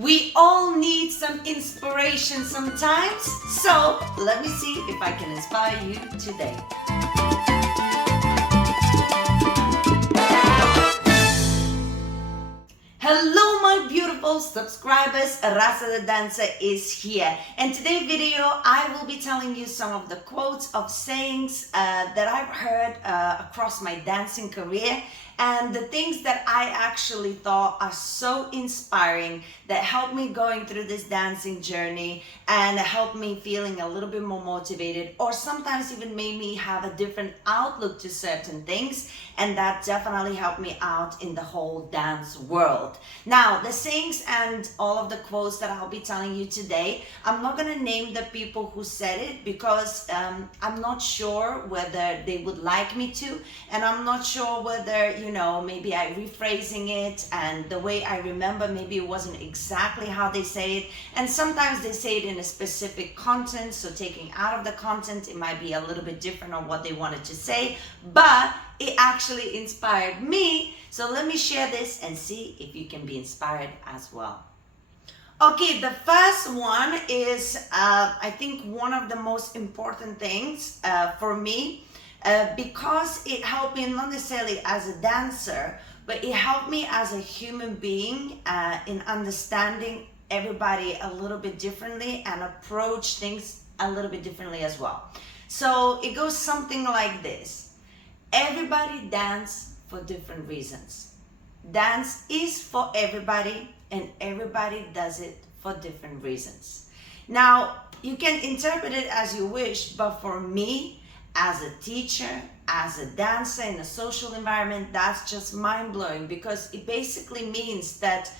We all need some inspiration sometimes, so let me see if I can inspire you today. Hello my beautiful subscribers, Rasa the dancer is here, and today's video I will be telling you some of the quotes of sayings that I've heard across my dancing career, and the things that I actually thought are so inspiring that helped me going through this dancing journey and helped me feeling a little bit more motivated, or sometimes even made me have a different outlook to certain things, and that definitely helped me out in the whole dance world. Now, the sayings and all of the quotes that I'll be telling you today, I'm not going to name the people who said it because I'm not sure whether they would like me to, and I'm not sure whether, maybe I rephrasing it and the way I remember, maybe it wasn't exactly how they say it. And sometimes they say it in a specific content, so taking out of the content, it might be a little bit different on what they wanted to say, but it actually inspired me. So let me share this and see if you can be inspired as well. Okay, the first one is, I think one of the most important things for me, because it helped me not necessarily as a dancer, but it helped me as a human being in understanding everybody a little bit differently and approach things a little bit differently as well. So it goes something like this: everybody dance for different reasons. Dance is for everybody, and everybody does it for different reasons. Now, you can interpret it as you wish, but for me, as a teacher, as a dancer in a social environment, that's just mind-blowing, because it basically means that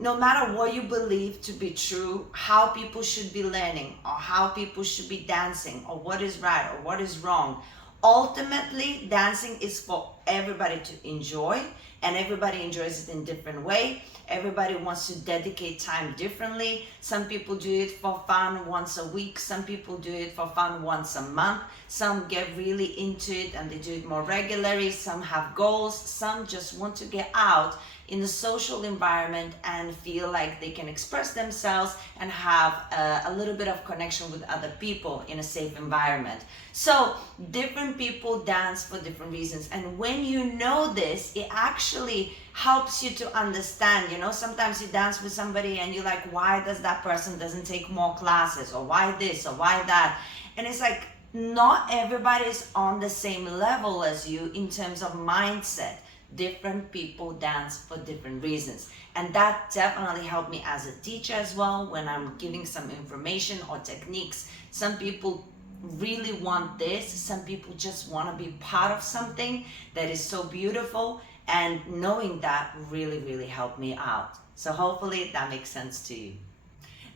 no matter what you believe to be true, how people should be learning, or how people should be dancing, or what is right or what is wrong, ultimately dancing is for everybody to enjoy, and everybody enjoys it in different way. Everybody wants to dedicate time differently. Some people do it for fun once a week, some people do it for fun once a month, some get really into it and they do it more regularly, some have goals, some just want to get out in the social environment and feel like they can express themselves and have a little bit of connection with other people in a safe environment. So different people dance for different reasons, and when you know this, it actually helps you to understand. Sometimes you dance with somebody and you're like, why does that person doesn't take more classes, or why this or why that? And it's like, not everybody is on the same level as you in terms of mindset. Different people dance for different reasons, and that definitely helped me as a teacher as well when I'm giving some information or techniques. Some people really want this, some people just want to be part of something that is so beautiful, and knowing that really helped me out. So hopefully that makes sense to you.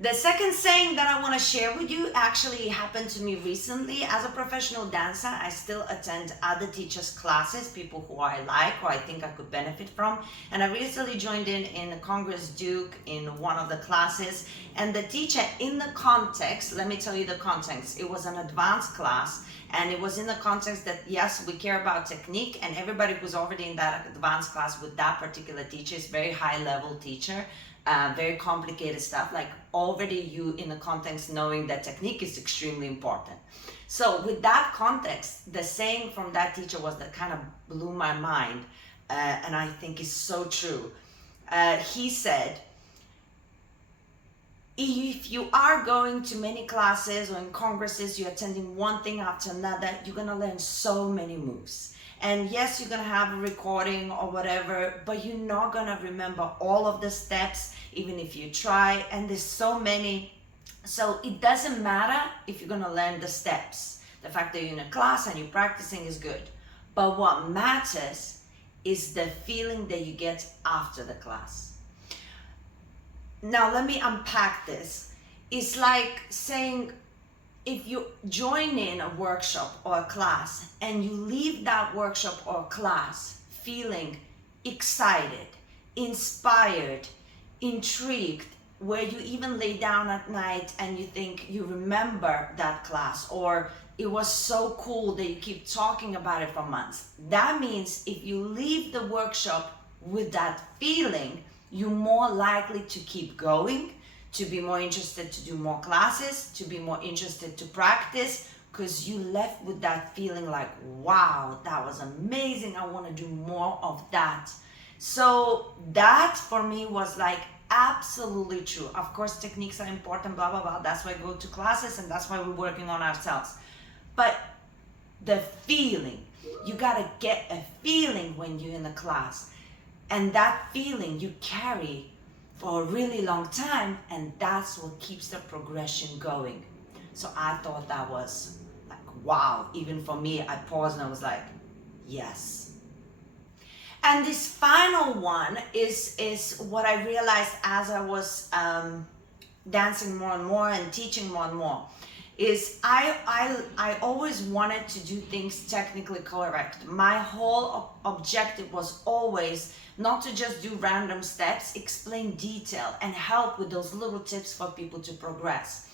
The second saying that I want to share with you actually happened to me recently. As a professional dancer, I still attend other teachers' classes, people who I like or I think I could benefit from. And I recently joined in Congress Duke in one of the classes. And the teacher, in the context, let me tell you the context, it was an advanced class. And it was in the context that, yes, we care about technique, and everybody who's already in that advanced class with that particular teacher is very high level teacher. Very complicated stuff, like already you in the context knowing that technique is extremely important. So with that context, the saying from that teacher was that kind of blew my mind, and I think is so true. He said, if you are going to many classes or in congresses, you're attending one thing after another, you're gonna learn so many moves. And yes, you're gonna have a recording or whatever, but you're not gonna remember all of the steps, even if you try, and there's so many. So it doesn't matter if you're gonna learn the steps. The fact that you're in a class and you're practicing is good. But what matters is the feeling that you get after the class. Now let me unpack this. It's like saying, if you join in a workshop or a class and you leave that workshop or class feeling excited, inspired, intrigued, where you even lay down at night and you think you remember that class, or it was so cool that you keep talking about it for months. That means if you leave the workshop with that feeling, you're more likely to keep going, to be more interested to do more classes, to be more interested to practice, because you left with that feeling like, wow, that was amazing, I want to do more of that. So that for me was like absolutely true. Of course, techniques are important, blah, blah, blah. That's why I go to classes and that's why we're working on ourselves. But the feeling, you gotta get a feeling when you're in a class. And that feeling you carry for a really long time, and that's what keeps the progression going. So I thought that was like, wow. Even for me, I paused and I was like, yes. And this final one is what I realized as I was dancing more and more and teaching more and more, is I always wanted to do things technically correct. My whole objective was always not to just do random steps, explain detail and help with those little tips for people to progress.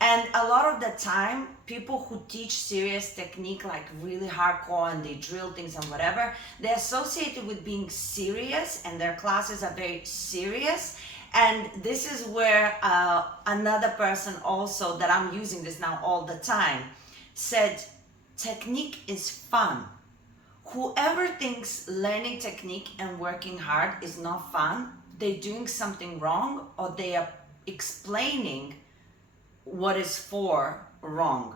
And a lot of the time, people who teach serious technique, like really hardcore, and they drill things and whatever, they're associated with being serious, and their classes are very serious. And this is where another person also, that I'm using this now all the time, said, technique is fun. Whoever thinks learning technique and working hard is not fun, they're doing something wrong, or they are explaining what is for wrong.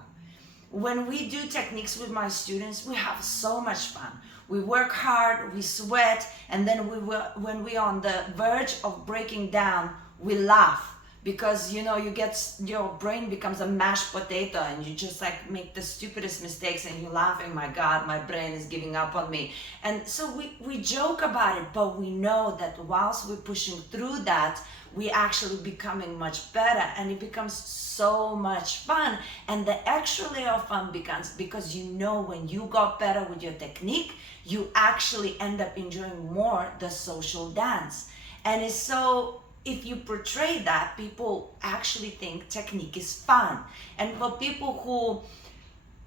When we do techniques with my students, we have so much fun. We work hard, we sweat, and then when we're on the verge of breaking down, we laugh, because your brain becomes a mashed potato and you just like make the stupidest mistakes and you're laughing, my God, my brain is giving up on me. And so we joke about it, but we know that whilst we're pushing through that, we actually becoming much better, and it becomes so much fun. And the extra layer of fun becomes because when you got better with your technique, you actually end up enjoying more the social dance. And it's so, if you portray that, people actually think technique is fun. And for people who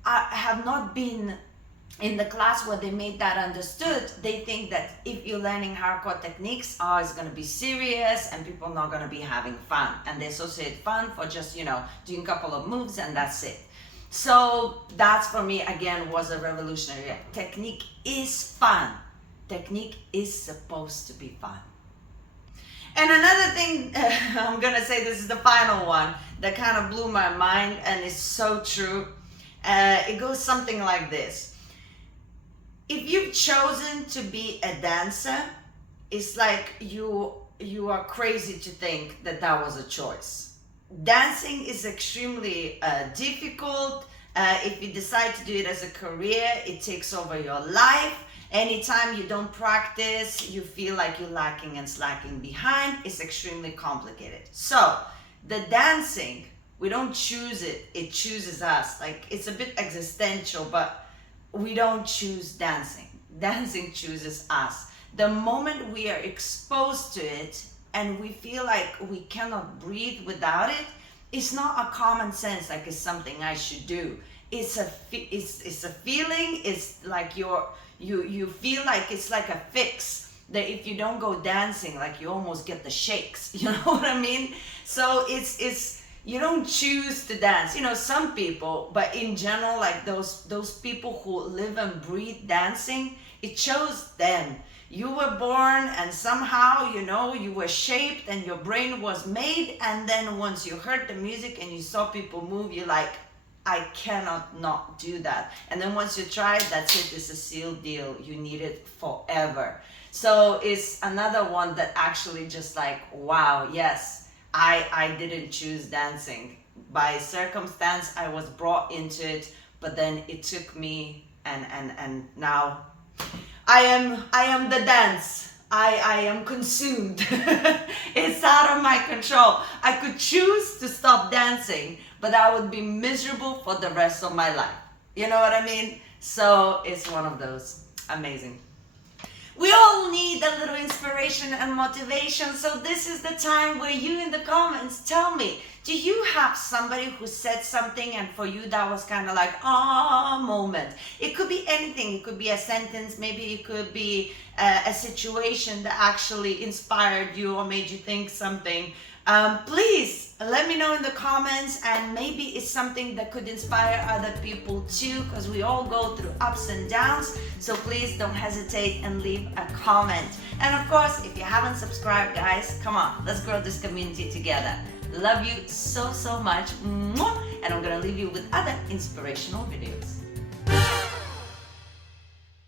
have not been in the class where they made that understood, they think that if you're learning hardcore techniques, it's going to be serious and people are not going to be having fun. And they associate fun for just, doing a couple of moves and that's it. So that's, for me, again, was a revolutionary. Technique is fun. Technique is supposed to be fun. And another thing, I'm going to say this is the final one, that kind of blew my mind and is so true. It goes something like this. If you've chosen to be a dancer, it's like you are crazy to think that was a choice. Dancing is extremely difficult. If you decide to do it as a career, it takes over your life. Anytime you don't practice, you feel like you're lacking and slacking behind. It's extremely complicated. So the dancing, we don't choose it, it chooses us. Like, it's a bit existential, but we don't choose dancing. Dancing chooses us. The moment we are exposed to it and we feel like we cannot breathe without it, it's not a common sense, like it's something I should do. It's a feeling. It's like you feel like it's like a fix, that if you don't go dancing, like you almost get the shakes. You know what I mean? So it's you don't choose to dance. Some people, but in general, like those people who live and breathe dancing, it chose them. You were born and somehow, you were shaped and your brain was made. And then once you heard the music and you saw people move, you're like, I cannot not do that. And then once you try it, that's it. It's a sealed deal. You need it forever. So it's another one that actually just like, wow, yes. I didn't choose dancing. By circumstance, I was brought into it, but then it took me, and now I am the dance. I am consumed. It's out of my control. I could choose to stop dancing, but I would be miserable for the rest of my life. You know what I mean? So it's one of those. Amazing. We all need a little inspiration and motivation, so this is the time where you in the comments tell me, do you have somebody who said something and for you that was kind of like moment? It could be anything. It could be a sentence, maybe it could be a situation that actually inspired you or made you think something. Please let me know in the comments, and maybe it's something that could inspire other people too, because we all go through ups and downs. So please don't hesitate and leave a comment. And of course, if you haven't subscribed, guys, come on, let's grow this community together. Love you so much. And I'm gonna leave you with other inspirational videos.